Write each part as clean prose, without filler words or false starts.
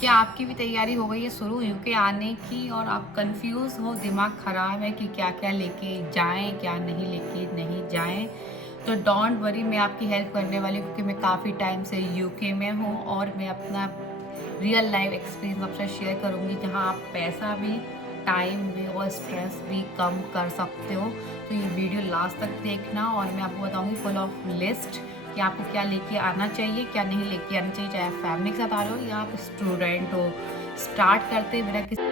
क्या आपकी भी तैयारी हो गई है शुरू यूके आने की और आप कंफ्यूज हो, दिमाग खराब है कि क्या-क्या लेके जाएँ, क्या नहीं लेके नहीं जाएँ? तो डोंट वरी, मैं आपकी हेल्प करने वाली हूँ क्योंकि मैं काफ़ी टाइम से यूके में हूँ और मैं अपना रियल लाइफ एक्सपीरियंस आपसे शेयर करूँगी जहाँ आप पैसा भी, टाइम भी और स्ट्रेस भी कम कर सकते हो। तो ये वीडियो लास्ट तक देखना और मैं आपको बताऊँगी फुल ऑफ लिस्ट कि आपको क्या लेके आना चाहिए, क्या नहीं लेके आना चाहिए, चाहे आप फैमिली के साथ आ रहे हो या आप स्टूडेंट हो। स्टार्ट करते हैं बिना किसी।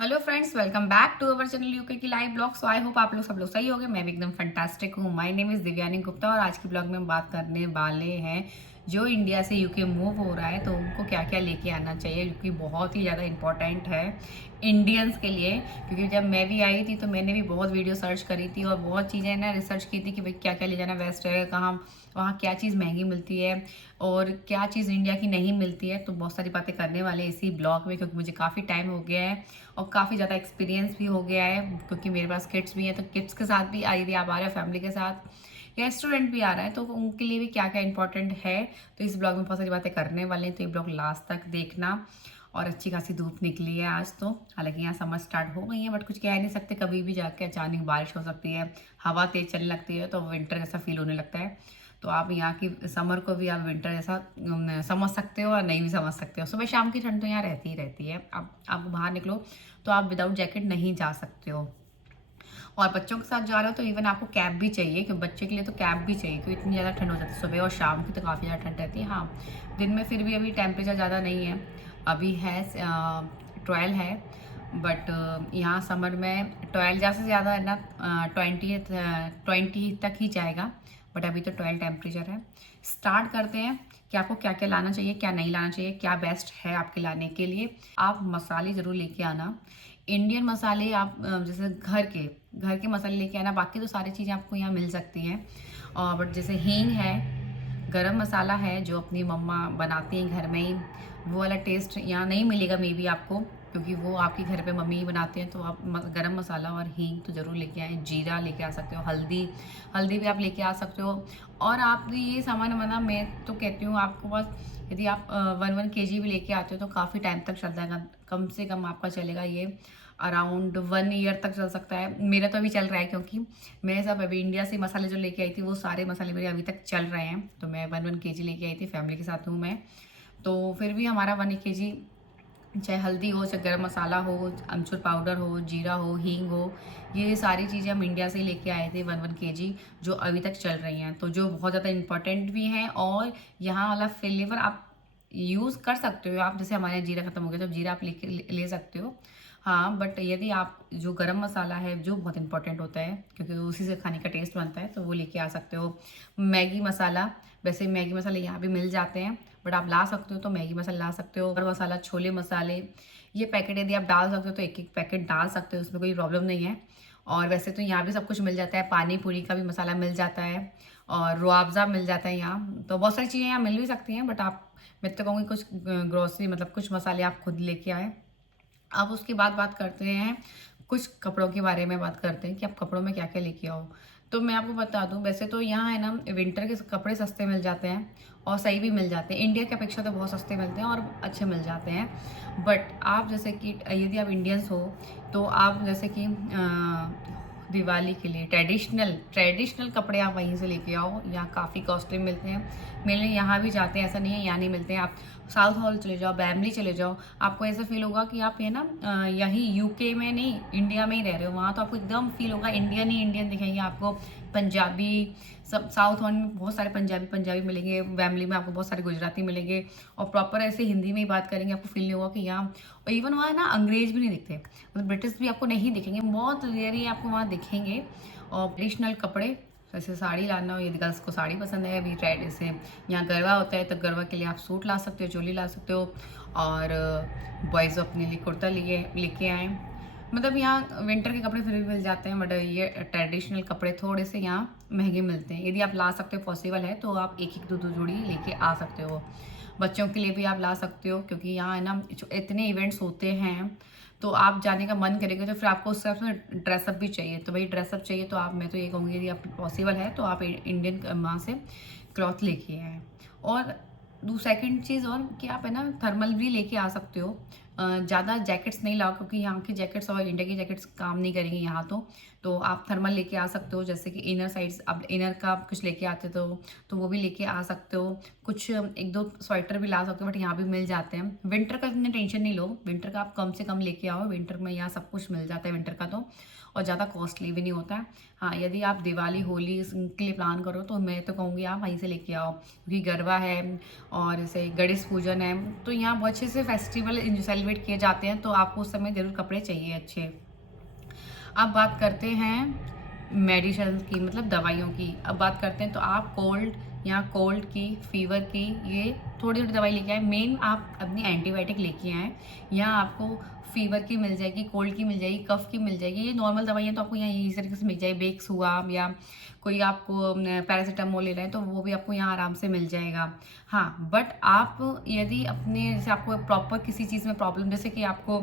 Hello friends, welcome back to our channel UK की live blog. So I hope आप लोग सब लोग सही होंगे। मैं भी एकदम फंटास्टिक हूँ। My name is Divyani Gupta और आज की ब्लॉग में हम बात करने वाले हैं जो इंडिया से यूके मूव हो रहा है तो उनको क्या क्या लेके आना चाहिए, क्योंकि बहुत ही ज़्यादा इंपॉर्टेंट है इंडियंस के लिए। क्योंकि जब मैं भी आई थी तो मैंने भी बहुत वीडियो सर्च करी थी और बहुत चीज़ें ना रिसर्च की थी कि भाई क्या क्या ले जाना बेस्ट है, कहाँ वहाँ क्या चीज़ महंगी मिलती है और क्या चीज़ इंडिया की नहीं मिलती है। तो बहुत सारी बातें करने वाले हैं इसी ब्लॉग में, क्योंकि मुझे काफ़ी टाइम हो गया है और काफ़ी ज़्यादा एक्सपीरियंस भी हो गया है, क्योंकि मेरे पास किड्स भी हैं। तो किड्स के साथ भी यदि आप आ रहे हो फैमिली के साथ या स्टूडेंट भी आ रहा है तो उनके लिए भी क्या क्या इंपॉर्टेंट है। तो इस ब्लॉग में बहुत सारी बातें करने वाले हैं, तो ये ब्लॉग लास्ट तक देखना। और अच्छी खासी धूप निकली है आज तो, हालांकि यहाँ समर स्टार्ट हो गई है बट कुछ कह नहीं सकते, कभी भी जाके अचानक बारिश हो सकती है, हवा तेज चलने लगती है तो विंटर जैसा फील होने लगता है। तो आप यहाँ की समर को भी आप विंटर जैसा समझ सकते हो और नहीं भी समझ सकते हो। सुबह शाम की ठंड तो यहाँ रहती ही रहती है। आप बाहर निकलो तो आप विदाउट जैकेट नहीं जा सकते हो। और बच्चों के साथ जा रहे हो तो इवन आपको कैप भी चाहिए, क्योंकि बच्चे के लिए तो कैप भी चाहिए क्योंकि इतनी ज़्यादा ठंड हो जाती है सुबह और शाम की, तो काफ़ी ज़्यादा ठंड रहती है। हाँ, दिन में फिर भी अभी टेम्परेचर ज़्यादा नहीं है, अभी है 12 है। बट यहाँ समर में 12 ज़्यादा से ज़्यादा है ना, 20 तक ही जाएगा। बट अभी तो 12 टेम्परेचर है। स्टार्ट करते हैं कि आपको क्या क्या लाना चाहिए, क्या नहीं लाना चाहिए, क्या बेस्ट है आपके लाने के लिए। आप मसाले ज़रूर लेके आना। इंडियन मसाले आप जैसे घर के मसाले लेके आना, बाकी तो सारी चीज़ें आपको यहाँ मिल सकती हैं। और बट जैसे हींग है, गरम मसाला है जो अपनी मम्मा बनाती हैं घर में ही, वो वाला टेस्ट यहाँ नहीं मिलेगा मे बी आपको, क्योंकि वो आपके घर पे मम्मी ही बनाती हैं। तो आप गरम मसाला और हींग तो ज़रूर लेके आएँ। जीरा लेके आ सकते हो, हल्दी हल्दी भी आप लेके आ सकते हो। और आप ये सामान बना, मैं तो कहती हूँ आपको बस, यदि आप 1 1 kg भी लेके आते हो तो काफ़ी टाइम तक चलता है। कम से कम आपका चलेगा ये अराउंड 1 ईयर तक चल सकता है। मेरा तो अभी चल रहा है, क्योंकि मैं सब अभी इंडिया से मसाले जो लेके आई थी वो सारे मसाले मेरे अभी तक चल रहे हैं। तो मैं 1 1 kg लेके आई थी, फैमिली के साथ हूँ मैं। तो फिर भी हमारा 1 1 kg, चाहे हल्दी हो, चाहे गरम मसाला हो, अमचूर पाउडर हो, जीरा हो, हींग हो, ये सारी चीज़ें हम इंडिया से ही लेके आए थे 1 1 kg, जो अभी तक चल रही हैं। तो जो बहुत ज़्यादा इंपॉर्टेंट भी हैं और यहाँ वाला फ्लेवर आप यूज़ कर सकते हो। आप जैसे हमारे यहाँ जीरा खत्म हो गया तो जीरा आप ले सकते हो। हाँ, बट यदि आप जो गरम मसाला है जो बहुत इंपॉर्टेंट होता है, क्योंकि उसी से खाने का टेस्ट बनता है, तो वो लेके आ सकते हो। मैगी मसाला, वैसे मैगी मसाले यहाँ भी मिल जाते हैं बट आप ला सकते हो तो मैगी मसाला ला सकते हो। और मसाला, छोले मसाले, ये पैकेट यदि आप डाल सकते हो तो एक एक पैकेट डाल सकते हो, उसमें कोई प्रॉब्लम नहीं है। और वैसे तो यहाँ भी सब कुछ मिल जाता है, पानी पूरी का भी मसाला मिल जाता है और रुआवज़ा मिल जाता है यहाँ। तो बहुत सारी चीज़ें यहाँ मिल भी सकती हैं, बट आप, मैं तो कहूँगी कुछ ग्रोसरी मतलब कुछ मसाले आप खुद लेके आए। अब उसके बाद बात करते हैं, कुछ कपड़ों के बारे में बात करते हैं कि आप कपड़ों में क्या क्या लेके आओ। तो मैं आपको बता दूं, वैसे तो यहाँ है ना विंटर के कपड़े सस्ते मिल जाते हैं और सही भी मिल जाते हैं। इंडिया की अपेक्षा तो बहुत सस्ते मिलते हैं और अच्छे मिल जाते हैं। बट आप जैसे कि यदि आप इंडियंस हो तो आप जैसे कि दिवाली के लिए ट्रेडिशनल ट्रेडिशनल कपड़े आप वहीं से लेके आओ। यहाँ काफ़ी कॉस्टली मिलते हैं, मेरे यहाँ भी जाते हैं, ऐसा नहीं है यहाँ नहीं मिलते हैं। आप साउथ हॉल चले जाओ, बैमली चले जाओ, आपको ऐसा फील होगा कि आप ये ना यही यूके में नहीं इंडिया में ही रह रहे हो। वहाँ तो आपको एकदम फील होगा इंडियन ही इंडियन दिखेंगे आपको। पंजाबी, सब साउथ हॉल में बहुत सारे पंजाबी मिलेंगे, बैमली में आपको बहुत सारे गुजराती मिलेंगे और प्रॉपर ऐसे हिंदी में ही बात करेंगे, आपको फील नहीं होगा कि यहाँ। और इवन वहाँ ना अंग्रेज भी नहीं दिखते, मतलब ब्रिटिश भी आपको नहीं दिखेंगे, बहुत रेयर ही आपको वहाँ दिखेंगे। और ट्रेडिशनल कपड़े, जैसे साड़ी लाना हो, यदि गर्ल्स को साड़ी पसंद है, अभी ट्रेड जैसे यहाँ गरबा होता है तो गरबा के लिए आप सूट ला सकते हो, चोली ला सकते हो। और बॉयज़ अपने लिए कुर्ता लेके आए। मतलब यहाँ विंटर के कपड़े फिर भी मिल जाते हैं, बट ये ट्रेडिशनल कपड़े थोड़े से यहाँ महंगे मिलते हैं। यदि आप ला सकते हो, पॉसिबल है, तो आप एक एक दो दो जोड़ी लेके आ सकते हो। बच्चों के लिए भी आप ला सकते हो, क्योंकि यहाँ है ना इतने इवेंट्स होते हैं तो आप जाने का मन करेगा, तो फिर आपको उस हिसाब से ड्रेसअप भी चाहिए। तो भाई ड्रेसअप चाहिए तो आप, मैं तो ये कहूँगी यदि आप पॉसिबल है तो आप इंडियन वहाँ से क्लॉथ लेके आए। और सेकंड चीज़ और कि आप है ना थर्मल भी लेके आ सकते हो। ज़्यादा जैकेट्स नहीं लाओ, क्योंकि यहाँ की जैकेट्स और इंडिया की जैकेट्स काम नहीं करेंगी यहाँ तो आप थर्मल लेके आ सकते हो। जैसे कि इनर साइड्स, अब इनर का आप कुछ लेके आते तो वो भी लेके आ सकते हो। कुछ एक दो स्वेटर भी ला सकते हो, बट यहाँ भी मिल जाते हैं। विंटर का इतनी टेंशन नहीं लो, विंटर का आप कम से कम लेके आओ। विंटर में यहाँ सब कुछ मिल जाता है विंटर का तो, और ज़्यादा कॉस्टली भी नहीं होता है। हाँ, यदि आप दिवाली होली के लिए प्लान करो तो मैं तो कहूँगी आप वहीं से लेके आओ, क्योंकि गरबा है और जैसे गणेश पूजन है, तो यहाँ बहुत अच्छे से फेस्टिवल सेलिब्रेट किए जाते हैं, तो आपको उस समय ज़रूर कपड़े चाहिए अच्छे। अब बात करते हैं मेडिसिन की, मतलब दवाइयों की। अब बात करते हैं तो आप कोल्ड की, फीवर की ये थोड़ी थोड़ी दवाई लेके आए। मेन आप अपनी एंटीबायोटिक लेके आए। यहाँ आपको फीवर की मिल जाएगी, कोल्ड की मिल जाएगी, कफ की मिल जाएगी। ये नॉर्मल दवाइयाँ तो आपको यहाँ इस तरीके से मिल जाएगी। बेक्स हुआ या कोई आपको पैरासीटामोल ले रहे हैं तो वो भी आपको यहाँ आराम से मिल जाएगा। हाँ, बट आप यदि अपने जैसे आपको प्रॉपर किसी चीज़ में प्रॉब्लम, जैसे कि आपको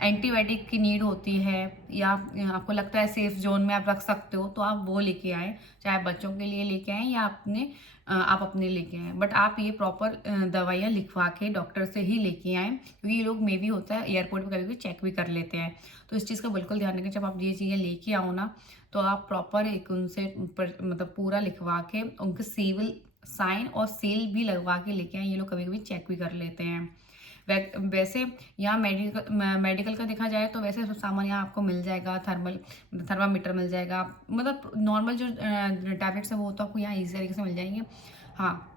एंटीबायोटिक की नीड होती है या आपको लगता है सेफ जोन में आप रख सकते हो, तो आप वो लेके आए। चाहे बच्चों के लिए लेके आएँ या आप अपने लेके आएँ, बट आप ये प्रॉपर दवाइयाँ लिखवा के डॉक्टर से ही लेके आएँ, क्योंकि ये लोग भी होता है एयरपोर्ट पर कभी भी चेक भी कर लेते हैं। तो इस चीज़ का बिल्कुल ध्यान रखें, जब आप ये चीज़ें लेके आओ ना, तो आप प्रॉपर एक उनसे मतलब पूरा लिखवा के उनके सिविल साइन और सील भी लगवा के लेके आए। ये लोग कभी कभी चेक भी कर लेते हैं। वैसे यहाँ मेडिकल का देखा जाए तो वैसे सब सामान यहाँ आपको मिल जाएगा। थर्मामीटर मिल जाएगा, मतलब नॉर्मल जो टैबलेट्स है वो तो आपको यहाँ इसी तरीके से मिल जाएंगे। हाँ,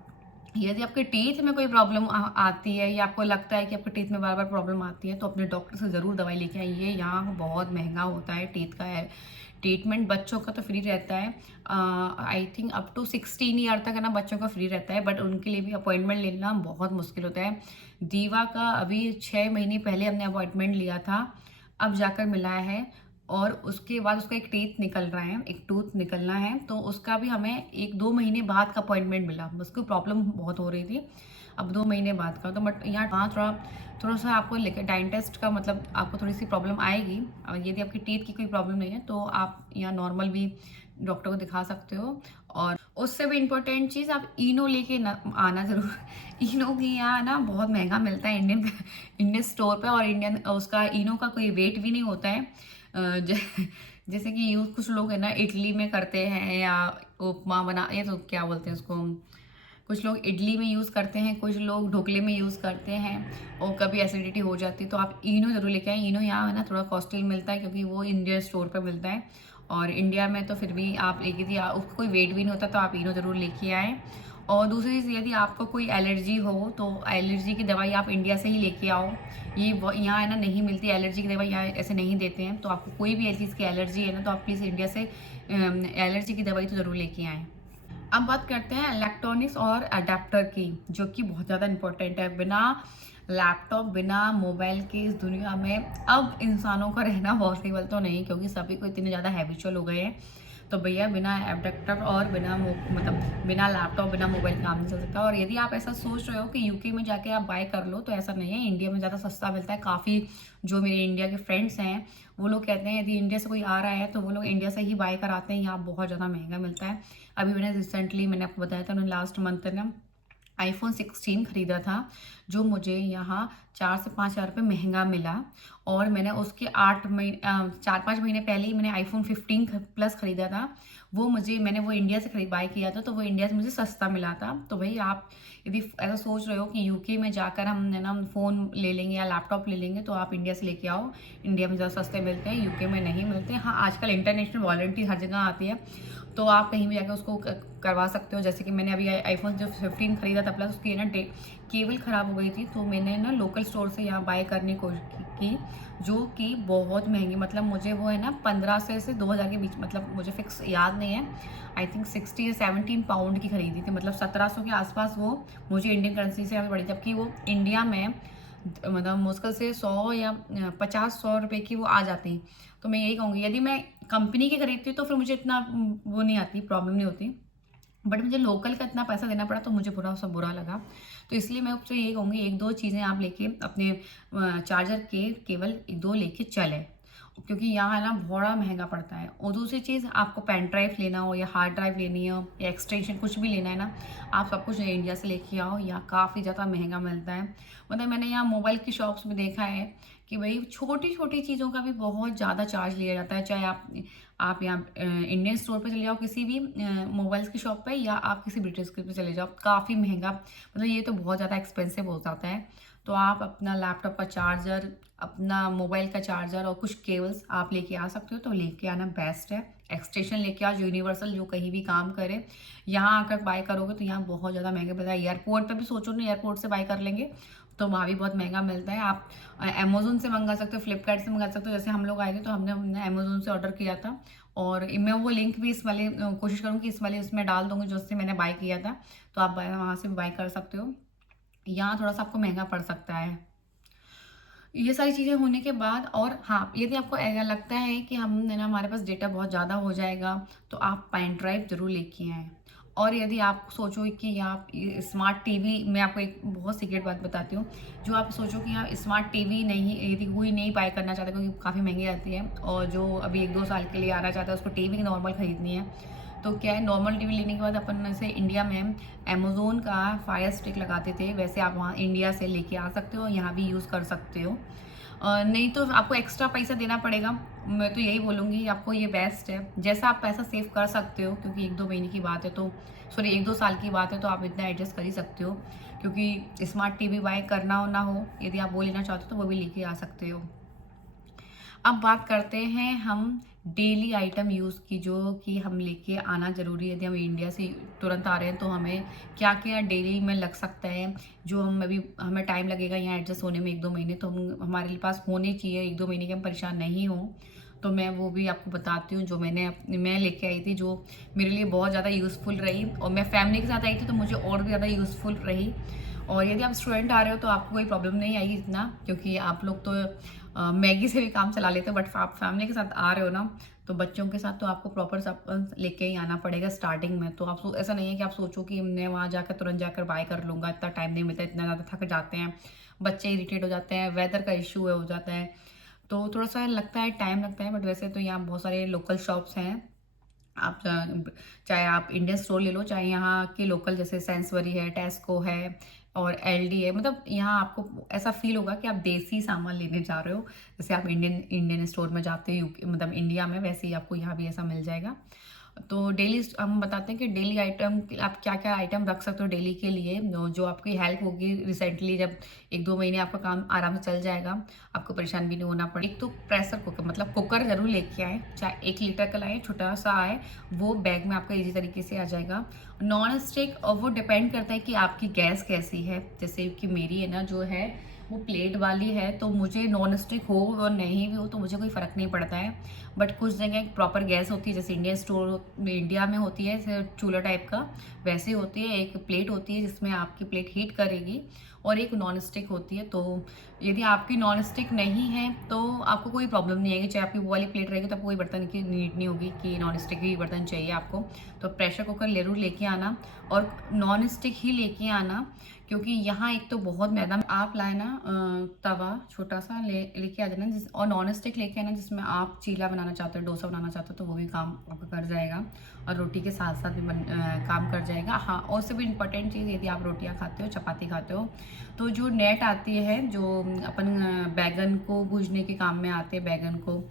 यदि आपके टीथ में कोई प्रॉब्लम आती है या आपको लगता है कि आपके टीथ में बार बार प्रॉब्लम आती है, तो अपने डॉक्टर से ज़रूर दवाई लेके आइए। यहाँ बहुत महंगा होता है टीथ का ट्रीटमेंट। बच्चों का तो फ्री रहता है, I think up to 16 year तक है ना बच्चों का फ्री रहता है, बट उनके लिए भी अपॉइंटमेंट लेना बहुत मुश्किल होता है। दीवा का अभी 6 महीने पहले हमने अपॉइंटमेंट लिया था, अब जाकर मिला है, और उसके बाद उसका एक टीथ निकल रहा है, एक टूथ निकलना है, तो उसका भी हमें 1-2 महीने बाद का अपॉइंटमेंट मिला। उसको प्रॉब्लम बहुत हो रही थी, अब 2 महीने बाद का। तो बट यहाँ थोड़ा सा आपको लेकर डेंटिस्ट का, मतलब आपको थोड़ी सी प्रॉब्लम आएगी। यदि आपकी टीथ की कोई प्रॉब्लम नहीं है तो आप यहाँ नॉर्मल भी डॉक्टर को दिखा सकते हो। और उससे भी इम्पोर्टेंट चीज़, आप इनो लेके आना ज़रूर। इनो की यहाँ ना बहुत महंगा मिलता है इंडियन स्टोर पे, और इंडियन उसका इनो का कोई वेट भी नहीं होता है। जैसे कि यूज़ कुछ लोग है ना इडली में करते हैं, या उपमा बना, ये तो क्या बोलते हैं उसको, कुछ लोग इडली में यूज़ करते हैं, कुछ लोग ढोकले में यूज़ करते हैं, और कभी एसिडिटी हो जाती है तो आप इनो ज़रूर लेके आएँ। इनो यहाँ है ना थोड़ा कॉस्टली मिलता है, क्योंकि वो इंडियन स्टोर पर मिलता है, और इंडिया में तो फिर भी आप एक यदि उसका कोई वेट भी नहीं होता तो आप इनो ज़रूर लेके आएँ। और दूसरी चीज़, यदि आपको कोई एलर्जी हो तो एलर्जी की दवाई आप इंडिया से ही लेके आओ। ये यहाँ है ना नहीं मिलती एलर्जी की दवाई, यहाँ ऐसे नहीं देते हैं। तो आपको कोई भी ऐसी चीज़ की एलर्जी है ना, तो आप प्लीज़ इंडिया से एलर्जी की दवाई तो ज़रूर लेके आएँ। अब बात करते हैं इलेक्ट्रॉनिक्स और अडेप्टर की, जो कि बहुत ज़्यादा इंपॉर्टेंट है। बिना लैपटॉप, बिना मोबाइल के इस दुनिया में अब इंसानों का रहना पॉसिबल तो नहीं, क्योंकि सभी को इतने ज़्यादा हैबिचुअल हो गए हैं। तो भैया बिना अडेप्टर और मतलब बिना लैपटॉप, बिना मोबाइल काम नहीं चल सकता। और यदि आप ऐसा सोच रहे हो कि यूके में जाके आप बाय कर लो, तो ऐसा नहीं है। इंडिया में ज़्यादा सस्ता मिलता है। काफ़ी जो मेरे इंडिया के फ्रेंड्स हैं वो लोग कहते हैं यदि इंडिया से कोई आ रहा है तो वो लोग इंडिया से ही बाय कराते हैं। यहाँ बहुत ज़्यादा महंगा मिलता है। अभी मैंने आपको बताया था, उन्होंने लास्ट मंथ ना iPhone 16 खरीदा था, जो मुझे यहाँ 4 से 5 हज़ार रुपये महंगा मिला। और मैंने उसके 4-5 महीने पहले ही मैंने iPhone 15 प्लस खरीदा था। मैंने वो इंडिया से बाय किया था, तो वो इंडिया से मुझे सस्ता मिला था। तो भाई आप यदि ऐसा सोच रहे हो कि यूके में जाकर हम है ना फ़ोन ले लेंगे या लैपटॉप ले लेंगे, तो आप इंडिया से लेके आओ। इंडिया में ज़्यादा सस्ते मिलते हैं, यूके में नहीं मिलते। हाँ, आजकल इंटरनेशनल वारंटी हर जगह आती है, तो आप कहीं भी जाकर उसको करवा सकते हो। जैसे कि मैंने अभी iPhone जो 15 खरीदा था प्लस, उसकी ना केबल ख़राब हो गई थी, तो मैंने ना लोकल स्टोर से यहाँ बाय करने की कोशिश की, जो कि बहुत महंगी, मतलब मुझे वो है ना 1500 से 2000 के बीच, मतलब मुझे फिक्स याद नहीं है, आई थिंक 16 या 17 पाउंड की खरीदी थी, मतलब 1700 के आसपास वो मुझे इंडियन करेंसी से पड़ी, जबकि वो इंडिया में मतलब मुश्किल से 100 या 50-100 रुपये की वो आ जाती। तो मैं यही कहूँगी, यदि मैं कंपनी की खरीदती हूँ तो फिर मुझे इतना वो नहीं आती, प्रॉब्लम नहीं होती, बट मुझे लोकल का इतना पैसा देना पड़ा तो मुझे बुरा लगा। तो इसलिए मैं आपसे यही कहूँगी, 1-2 चीज़ें आप लेके अपने चार्जर के केवल 1-2 लेके चलें। क्योंकि यहाँ है ना बड़ा महंगा पड़ता है। और दूसरी चीज़, आपको पेन ड्राइव लेना हो या हार्ड ड्राइव लेनी हो या एक्सटेंशन कुछ भी लेना है ना, आप सब कुछ इंडिया से लेके आओ, यहाँ काफ़ी ज़्यादा महंगा मिलता है। मतलब मैंने यहाँ मोबाइल की शॉप्स में देखा है कि भाई छोटी छोटी चीज़ों का भी बहुत ज़्यादा चार्ज लिया जाता है। चाहे आप यहाँ इंडियन स्टोर पे चले जाओ, किसी भी मोबाइल्स की शॉप पे, या आप किसी ब्रिटिश के पे चले जाओ, काफ़ी महंगा, मतलब ये तो बहुत ज़्यादा एक्सपेंसिव हो जाता है। तो आप अपना लैपटॉप का चार्जर, अपना मोबाइल का चार्जर और कुछ केबल्स आप लेके आ सकते हो, तो लेके आना बेस्ट है। एक्सटेंशन लेके आओ यूनिवर्सल, जो कहीं भी काम करे। यहाँ आकर बाय करोगे तो यहाँ बहुत ज़्यादा महंगे मिलता है। एयरपोर्ट पे भी सोचो ना, एयरपोर्ट से बाय कर लेंगे तो वहाँ भी बहुत महंगा मिलता है। आप अमेजोन से मंगा सकते हो, फ्लिपकार्ट से मंगा सकते हो। जैसे हम लोग आए थे तो हमने अमेजोन से ऑर्डर किया था, और मैं वो लिंक भी इस वाले कोशिश करूँगी इस वाले उसमें डाल दूँगी जो उससे मैंने बाय किया था, तो आप वहाँ से भी बाय कर सकते हो। यहाँ थोड़ा सा आपको महंगा पड़ सकता है। ये सारी चीज़ें होने के बाद, और हाँ, यदि आपको ऐसा लगता है कि हम ना हमारे पास डेटा बहुत ज़्यादा हो जाएगा, तो आप पेन ड्राइव ज़रूर लेके आएँ। और यदि आप सोचो कि आप स्मार्ट टीवी, मैं आपको एक बहुत सीक्रेट बात बताती हूँ, जो आप सोचो कि आप स्मार्ट टीवी नहीं, यदि कोई नहीं बाय करना चाहता क्योंकि काफ़ी महंगी आती है, और जो अभी 1-2 साल के लिए आना चाहता है उसको टीवी नॉर्मल खरीदनी है, तो क्या है, नॉर्मल टीवी लेने के बाद अपन जैसे इंडिया में अमेज़ोन का फायर स्टिक लगाते थे, वैसे आप वहाँ इंडिया से लेके आ सकते हो, यहाँ भी यूज़ कर सकते हो। नहीं तो आपको एक्स्ट्रा पैसा देना पड़ेगा। मैं तो यही बोलूँगी, आपको ये बेस्ट है। जैसा आप पैसा सेव कर सकते हो, क्योंकि 1-2 महीने की बात है, तो सॉरी 1-2 साल की बात है, तो आप इतना एडजस्ट कर ही सकते हो। क्योंकि स्मार्ट टीवी बाय करना हो ना हो, यदि आप वो लेना चाहते हो तो वो भी लेके आ सकते हो। अब बात करते हैं हम डेली आइटम यूज़ की, जो कि हम लेके आना ज़रूरी है। यदि हम इंडिया से तुरंत आ रहे हैं तो हमें क्या क्या डेली में लग सकता है, जो हम अभी हमें टाइम लगेगा यहाँ एडजस्ट होने में 1-2 महीने, तो हम हमारे पास होने चाहिए 1-2 महीने के, हम परेशान नहीं हों। तो मैं वो भी आपको बताती हूँ, जो मैं लेके आई थी, जो मेरे लिए बहुत ज़्यादा यूज़फुल रही, और मैं फैमिली के साथ आई थी तो मुझे और भी ज़्यादा यूज़फुल रही। और यदि आप स्टूडेंट आ रहे हो तो आपको कोई प्रॉब्लम नहीं आएगी इतना, क्योंकि आप लोग तो मैगी से भी काम चला लेते हो, बट आप फैमिली के साथ आ रहे हो ना, तो बच्चों के साथ तो आपको प्रॉपर सब लेके ही आना पड़ेगा स्टार्टिंग में। तो आप ऐसा नहीं है कि आप सोचो कि मैं वहाँ जाकर तुरंत जाकर बाय कर लूँगा, इतना टाइम नहीं मिलता, इतना ज़्यादा थक जाते हैं, बच्चे इरिटेट हो जाते हैं, वेदर का इशू हो जाता है, तो थोड़ा सा लगता है, टाइम लगता है। बट वैसे तो यहाँ बहुत सारे लोकल शॉप्स हैं। आप चाहे आप इंडियन स्टोर ले लो, चाहे यहाँ के लोकल जैसे सेंसबरी है, टेस्को है और एलडी है, मतलब यहाँ आपको ऐसा फील होगा कि आप देसी सामान लेने जा रहे हो। जैसे आप इंडियन स्टोर में जाते हो यूके, मतलब इंडिया में, वैसे ही आपको यहाँ भी ऐसा मिल जाएगा। तो डेली हम बताते हैं कि डेली आइटम आप क्या क्या आइटम रख सकते हो डेली के लिए, जो आपकी हेल्प होगी रिसेंटली, जब 1-2 महीने आपका काम आराम से चल जाएगा, आपको परेशान भी नहीं होना पड़े। एक तो प्रेशर कुकर, मतलब कुकर जरूर लेके आए, चाहे 1 लीटर का लाए, छोटा सा आए, वो बैग में आपका इजी तरीके से आ जाएगा। नॉन स्टिक, और वो डिपेंड करता है कि आपकी गैस कैसी है। जैसे कि मेरी है ना, जो है वो प्लेट वाली है, तो मुझे नॉन स्टिक हो और नहीं भी हो तो मुझे कोई फ़र्क नहीं पड़ता है। बट कुछ जगह एक प्रॉपर गैस होती है, जैसे इंडियन स्टोर में इंडिया में होती है चूल्हा टाइप का, वैसे होती है। एक प्लेट होती है जिसमें आपकी प्लेट हीट करेगी, और एक नॉन स्टिक होती है। तो यदि आपकी नॉन स्टिक नहीं है तो आपको कोई प्रॉब्लम नहीं आएगी, चाहे आपकी वो वाली प्लेट रहेगी तो आपको कोई बर्तन की नीड नहीं होगी कि नॉन स्टिक ही बर्तन चाहिए आपको। तो प्रेशर कुकर जरूर लेके आना, और नॉन स्टिक ही लेके आना, क्योंकि यहाँ एक तो बहुत मैदा आप लाए ना, तवा छोटा सा लेके आ जाना, और नॉन स्टिक लेके आना जिसमें आप चीला बनाना चाहते हो, डोसा बनाना चाहते हो, तो वो भी काम आपका कर जाएगा, और रोटी के साथ साथ भी काम कर जाएगा। हाँ, और उससे भी इम्पोर्टेंट चीज़, यदि आप रोटियाँ खाते हो, चपाती खाते हो, तो जो नेट आती है, जो अपन बैगन को भूजने के काम में आते हैं, बैगन को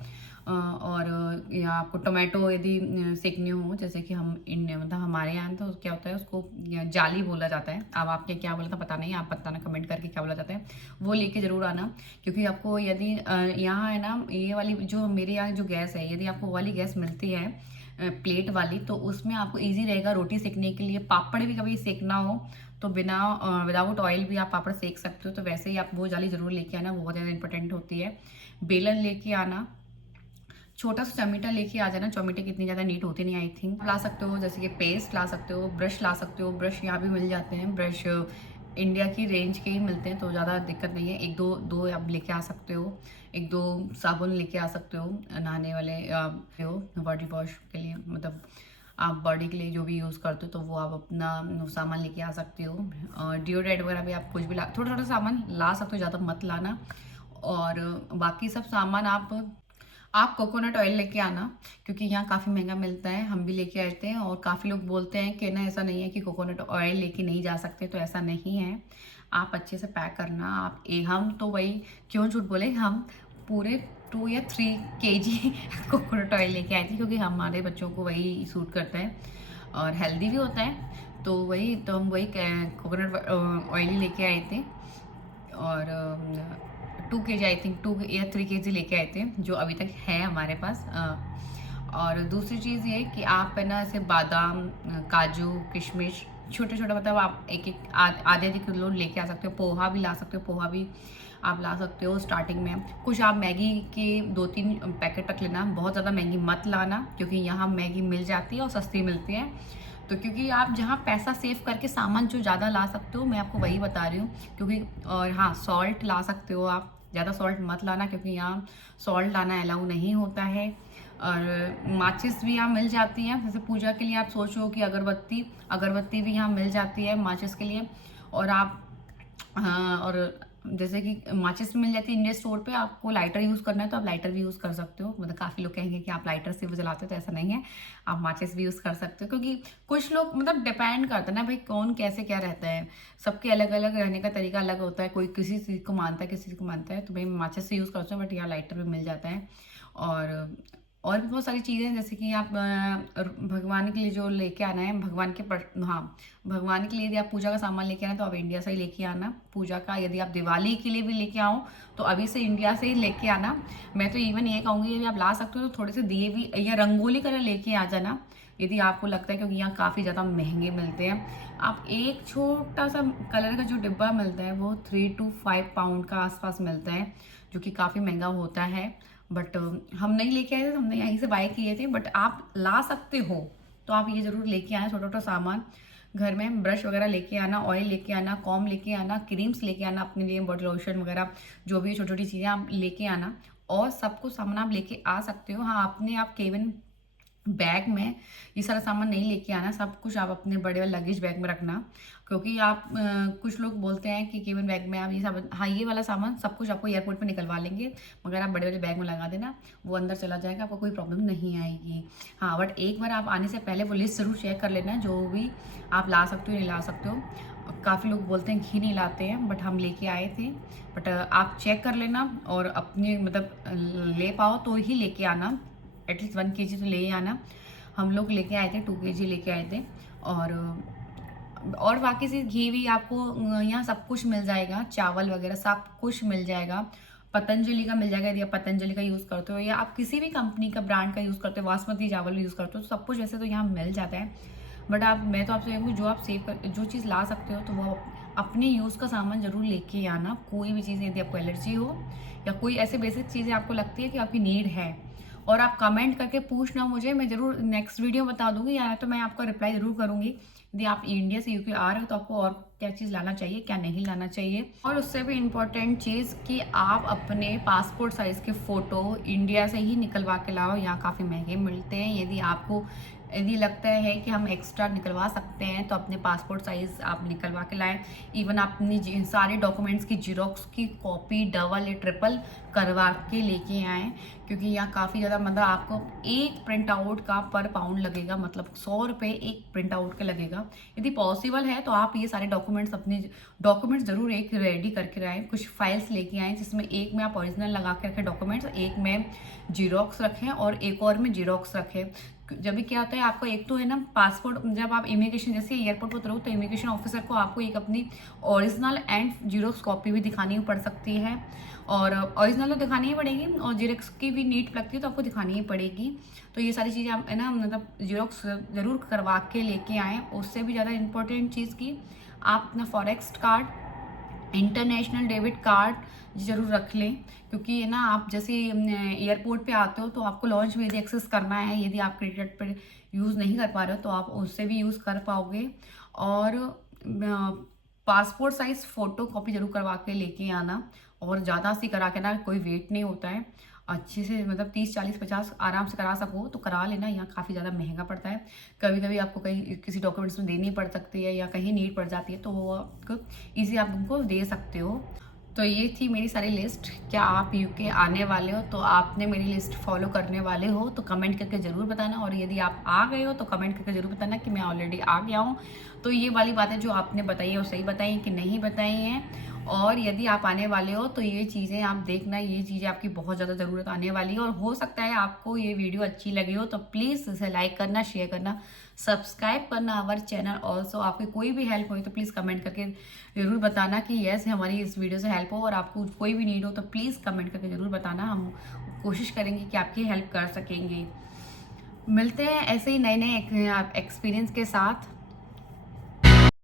और या आपको टोमेटो यदि सेकने हो, जैसे कि हम मतलब हमारे यहाँ तो क्या होता है, उसको जाली बोला जाता है। अब आपके क्या बोला था पता नहीं, आप बताना कमेंट करके क्या बोला जाता है, वो लेके ज़रूर आना। क्योंकि आपको यदि यहाँ है ना, ये वाली जो मेरे यहाँ जो गैस है, यदि आपको वाली गैस मिलती है प्लेट वाली, तो उसमें आपको ईजी रहेगा रोटी सेकने के लिए। पापड़ भी कभी सेकना हो तो बिना विदाउट ऑयल भी आप पापड़ सेक सकते हो। तो वैसे ही आप वो जाली ज़रूर लेके आना, वो बहुत ज़्यादा इंपॉर्टेंट होती है। बेलन लेके आना, छोटा सा चमीटा लेके आ जाना। चमीटे की इतनी ज़्यादा नीट होती नहीं, आई थिंक। ला सकते हो, जैसे कि पेस्ट ला सकते हो, ब्रश ला सकते हो, ब्रश यहाँ भी मिल जाते हैं। ब्रश इंडिया की रेंज के ही मिलते हैं, तो ज़्यादा दिक्कत नहीं है। एक दो आप लेके आ सकते हो। 1-2 साबुन लेके आ सकते हो, नहाने वाले हो बॉडी वॉश के लिए, मतलब आप बॉडी के लिए जो भी यूज़ करते हो, तो वो आप अपना सामान लेके आ सकते हो। डिओड्रेंट वगैरह भी आप कुछ भी थोड़ा थोड़ा सामान ला सकते हो, ज़्यादा मत लाना। और बाकी सब सामान आप आप कोकोनट ऑयल लेके आना, क्योंकि यहाँ काफ़ी महंगा मिलता है, हम भी लेके आए थे। और काफ़ी लोग बोलते हैं कि ना ऐसा नहीं है कि कोकोनट ऑयल लेके नहीं जा सकते, तो ऐसा नहीं है। आप अच्छे से पैक करना। हम तो वही, क्यों झूठ बोले, हम पूरे 2 या 3 केजी कोकोनट ऑयल लेके आए थे, क्योंकि हमारे बच्चों को वही सूट करता है और हेल्दी भी होता है। तो हम वही कोकोनट ऑयल ही लेके आए थे। और 2 kg, आई थिंक 2 या 3 kg लेके आए थे, जो अभी तक है हमारे पास। और दूसरी चीज़ ये कि आप है ना ऐसे बादाम, काजू, किशमिश, छोटे छोटे, मतलब आप एक एक आधे आधे किलो लेके आ सकते हो। पोहा भी ला सकते हो, पोहा भी आप ला सकते हो स्टार्टिंग में। कुछ आप मैगी के 2-3 पैकेट रख लेना, बहुत ज़्यादा मैगी मत लाना, क्योंकि यहाँ मैगी मिल जाती है और सस्ती मिलती है। तो क्योंकि आप जहाँ पैसा सेव करके सामान जो ज़्यादा ला सकते हो, मैं आपको वही बता रही हूँ। क्योंकि और हाँ, सॉल्ट ला सकते हो आप, ज़्यादा सॉल्ट मत लाना, क्योंकि यहाँ सॉल्ट लाना अलाउ नहीं होता है। और माचिस भी यहाँ मिल जाती है, जैसे पूजा के लिए आप सोचो कि अगरबत्ती अगरबत्ती भी यहाँ मिल जाती है माचिस के लिए। और आप, हाँ, और जैसे कि माचिस मिल जाती है इंडियन स्टोर पे। आपको लाइटर यूज़ करना है तो आप लाइटर भी यूज़ कर सकते हो। मतलब काफ़ी लोग कहेंगे कि आप लाइटर से वो जलाते हो, तो ऐसा नहीं है, आप माचिस भी यूज़ कर सकते हो। क्योंकि कुछ लोग, मतलब डिपेंड करता है ना भाई, कौन कैसे क्या रहता है, सबके अलग अलग रहने का तरीका अलग होता है। कोई किसी चीज़ को मानता है, किसी चीज़ को मानता है। तो भाई माचिस से यूज़ करते हो, बट यहाँ लाइटर भी मिल जाता है। और भी बहुत सारी चीज़ें हैं, जैसे कि आप भगवान के लिए जो लेके आना है, हाँ, भगवान के लिए यदि आप पूजा का सामान लेके आना है तो आप इंडिया से ही लेके आना। पूजा का यदि आप दिवाली के लिए भी लेके आओ तो अभी से इंडिया से ही लेके आना। मैं तो इवन ये कहूँगी, यदि आप ला सकते हो तो थोड़े से दिए भी या रंगोली कलर लेके आ जाना, यदि आपको लगता है, क्योंकि यहाँ काफ़ी ज़्यादा महंगे मिलते हैं। आप एक छोटा सा कलर का जो डिब्बा मिलता है वो 3 to 5 पाउंड का आसपास मिलता है, जो कि काफ़ी महंगा होता है। बट हम नहीं लेके आए थे, हमने यहीं से बाय किए थे। बट आप ला सकते हो, तो आप ये ज़रूर लेके आए छोटा छोटा सामान घर में। ब्रश वगैरह लेके आना, ऑयल लेके आना, कॉम लेके आना, क्रीम्स लेके आना अपने लिए, बॉडी लोशन वगैरह, जो भी छोटी छोटी चीज़ें आप लेके आना। और सब कुछ सामान आप लेके आ सकते हो। हाँ, अपने आप केबिन बैग में ये सारा सामान नहीं लेके आना, सब कुछ आप अपने बड़े वाले लगेज बैग में रखना। क्योंकि आप कुछ लोग बोलते हैं कि केबिन बैग में आप ये सब, हाँ, ये वाला सामान सब कुछ आपको एयरपोर्ट पे निकलवा लेंगे, मगर आप बड़े वाले बैग में लगा देना, वो अंदर चला जाएगा, आपको कोई प्रॉब्लम नहीं आएगी। हाँ, बट एक बार आप आने से पहले वो लिस्ट ज़रूर चेक कर लेना, जो भी आप ला सकते हो नहीं ला सकते हो। काफ़ी लोग बोलते हैं घी नहीं लाते हैं, बट हम लेके आए थे। बट आप चेक कर लेना, और अपने मतलब ले पाओ तो ही लेके आना, एटलीस्ट 1 kg तो ले ही आना। हम लोग लेके आए थे, 2 kg लेके आए थे। और बाकी से घी भी आपको यहाँ सब कुछ मिल जाएगा, चावल वगैरह सब कुछ मिल जाएगा। पतंजलि का मिल जाएगा, यदि आप पतंजलि का यूज़ करते हो, या आप किसी भी कंपनी का ब्रांड का यूज़ करते हो, बासमती चावल यूज़ करते हो, तो सब कुछ वैसे तो यहाँ मिल जाता है। बट मैं तो आपसे कहूँगी, जो आप सेव कर, जो चीज़ ला सकते हो तो वो अपने यूज़ का सामान जरूर लेके आना। कोई भी चीज़, यदि आपको एलर्जी हो या कोई ऐसे बेसिक चीज़ें आपको लगती है कि आपकी नीड है, और आप कमेंट करके पूछना मुझे, मैं ज़रूर नेक्स्ट वीडियो बता दूंगी, या तो मैं आपका रिप्लाई ज़रूर करूंगी। यदि आप इंडिया से यूके आ रहे हो तो आपको और क्या चीज़ लाना चाहिए, क्या नहीं लाना चाहिए। और उससे भी इम्पोर्टेंट चीज़ कि आप अपने पासपोर्ट साइज़ के फ़ोटो इंडिया से ही निकलवा के लाओ, यहाँ काफ़ी महंगे मिलते हैं। यदि लगता है कि हम एक्स्ट्रा निकलवा सकते हैं तो अपने पासपोर्ट साइज़ आप निकलवा के लाएं। इवन अपनी सारे डॉक्यूमेंट्स की जीरोक्स की कॉपी डबल या ट्रिपल करवा के लेके आएँ, क्योंकि यहाँ काफ़ी ज़्यादा, मतलब आपको एक प्रिंट आउट का पर पाउंड लगेगा, मतलब 100 रुपये एक प्रिंट आउट का लगेगा। यदि पॉसिबल है तो आप ये सारे अपने डॉक्यूमेंट्स ज़रूर एक रेडी करके लाएँ। कुछ फाइल्स लेके आएँ, जिसमें एक में आप ओरिजिनल लगा के रखें डॉक्यूमेंट्स, एक में जीरोक्स रखें और एक और में जीरोक्स रखें। जब भी क्या होता है, आपको एक तो है ना पासपोर्ट, जब आप इमिग्रेशन जैसे एयरपोर्ट पर उतरो तो इमिग्रेशन ऑफिसर को आपको एक अपनी ओरिजिनल एंड जीरोक्स कॉपी भी दिखानी पड़ सकती है। और ओरिजिनल तो दिखानी ही पड़ेगी, और जीरोक्स की भी नीड लगती है तो आपको दिखानी ही पड़ेगी। तो ये सारी चीज़ें आप है ना, मतलब जीरोक्स ज़रूर करवा के लेके आएँ। उससे भी ज़्यादा इंपॉर्टेंट चीज़ की आप अपना forex card, international debit card ज़रूर रख लें, क्योंकि है ना, आप जैसे एयरपोर्ट पे आते हो तो आपको लॉन्च में यदि एक्सेस करना है, यदि आप क्रेडिट पर यूज़ नहीं कर पा रहे हो तो आप उससे भी यूज़ कर पाओगे। और पासपोर्ट साइज़ फ़ोटो कॉपी जरूर करवा के लेके आना, और ज़्यादा सी करा के ना, कोई वेट नहीं होता है, अच्छे से मतलब 30, 40, 50 आराम से करा सको तो करा लेना। यहाँ काफ़ी ज़्यादा महंगा पड़ता है, कभी कभी आपको कहीं किसी डॉक्यूमेंट्स में देनी पड़ सकती है, या कहीं नीड पड़ जाती है, तो वो आपको ईजी आप उनको दे सकते हो। तो ये थी मेरी सारी लिस्ट। क्या आप यूके आने वाले हो तो आपने मेरी लिस्ट फॉलो करने वाले हो तो कमेंट करके ज़रूर बताना, और यदि आप आ गए हो तो कमेंट करके ज़रूर बताना कि मैं ऑलरेडी आ गया हूँ। तो ये वाली बातें जो आपने बताई है वो सही बताई कि नहीं बताई हैं, और यदि आप आने वाले हो तो ये चीज़ें आप देखना, ये चीज़ें आपकी बहुत ज़्यादा ज़रूरत आने वाली है। और हो सकता है आपको ये वीडियो अच्छी लगी हो तो प्लीज़ इसे लाइक करना, शेयर करना, सब्सक्राइब करना आवर चैनल। ऑल्सो आपकी कोई भी हेल्प हो तो प्लीज़ कमेंट करके ज़रूर बताना कि यस हमारी इस वीडियो से हेल्प हो, और आपको कोई भी नीड हो तो प्लीज़ कमेंट करके ज़रूर बताना। हम कोशिश करेंगे कि आपकी हेल्प कर सकेंगे। मिलते हैं ऐसे ही नए नए एक्सपीरियंस के साथ।